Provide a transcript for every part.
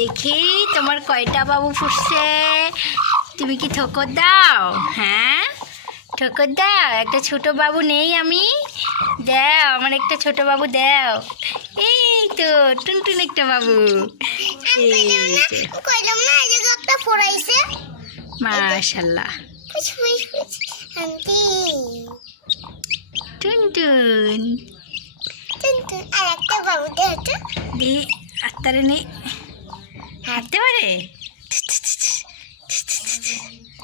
দেখি তোমার কয়টা বাবু ফুটছে। তুমি কি ঠোকর দাও? হ্যাঁ, ঠোকর দাও। একটা ছোট বাবু নেই আমি? দাও, আমার একটা ছোট বাবু দাও। এই তো টুনটুন একটা বাবু। মাশাআল্লাহ, টুনটুন। দি আত্মারে নেই, হাঁটতে পারে?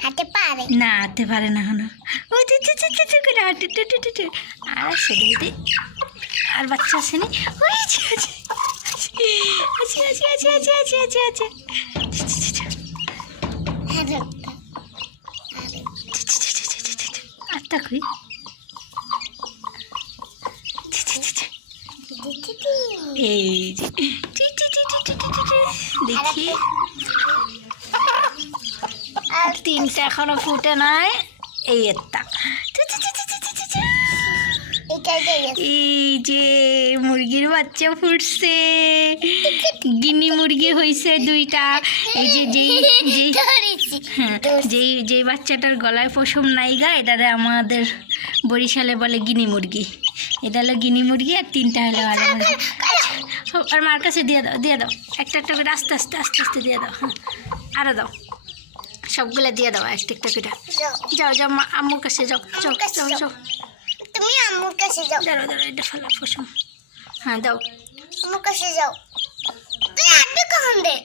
হাঁটতে পারে না, হাঁটতে পারে না হলো। ও করে হাঁটে টুটু। আর আসে দিদি, আর বাচ্চা আসেনি। ওই আছে। আত্মা কই? এই যে দেখি আর তিনটা এখনো ফুটে নাই। এই একটা, এই যে মুরগির বাচ্চা ফুটছে, গিনি মুরগি হয়েছে দুইটা। এই যে যেই বাচ্চাটার গলায় পশম নাই গা, এটারে আমাদের বরিশালে বলে গিনি মুরগি। এটা হলো গিনি মুরগি, আর তিনটা হলো আলো মুরগি। আর মার কাছে দিয়ে দাও একটা করে আস্তে আস্তে দিয়ে দাও। হ্যাঁ, আরো দাও, সবগুলা দিয়ে দাও একটা করে। যাও আম্মুর কাছে যাও। তুমি আম্মুর কাছে যাও। দাঁড়াও, এটা ফেলা পশম। হ্যাঁ, দাও আম্মুর কাছে যাও। তুই আড্ডা কখন দে?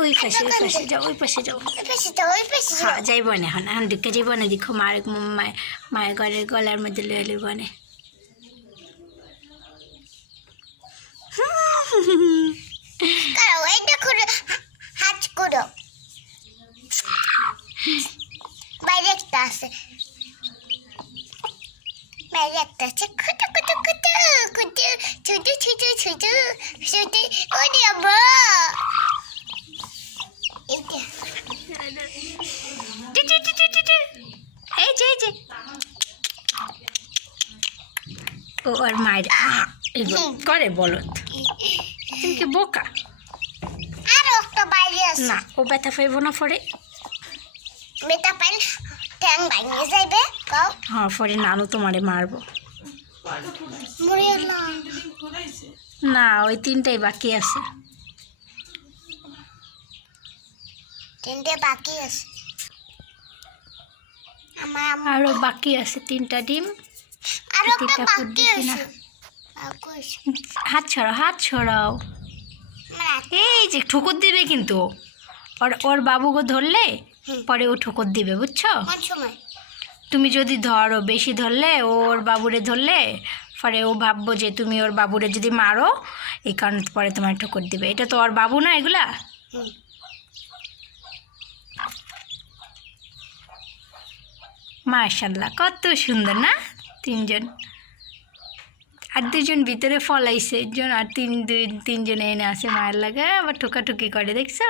ওই পাশে যাও, ওই পাশে যাও। হ্যাঁ, যাইব না এখন ঢুকে যাইব না। দেখো মায়ের ঘরের গলার মধ্যে লইলে বনে। বাইরে একটা আছে ওই আব্বা এইটা এই যে ও আর মায়ের করে বলো, তুমি কি বোকা? আর একটা বাইরে আছে না, ও ব্যথা পাইব না পরে। বেটা পাইল ট্যাং ভাঙিয়ে যাইবে কাও। হ্যাঁ, পরে নানু তোমারে মারবো। না, ওই তিনটাই বাকি আছে। তিনটে বাকি আছে আমার। আরো বাকি আছে তিনটা ডিম। আর একটা বাকি আছে। হাত ছড়াও। এই যে ঠোকর দিবে কিন্তু, ওর বাবুকে ধরলে পরে ও ঠোকর দিবে, বুঝছো? তুমি যদি ধরো, বেশি ধরলে, ওর বাবুরে ধরলে পরে ও ভাববো যে তুমি ওর বাবুরে যদি মারো, এই কারণে পরে তোমার ঠোকর দিবে। এটা তো ওর বাবু না এগুলা। মাশাআল্লাহ, কত সুন্দর না তিনজন। আর দুজন ভিতরে ফলাইছে একজন, আর তিনজনে এনে আছে মায়ের লাগে, আবার ঠোকাঠুকি করে, দেখছো?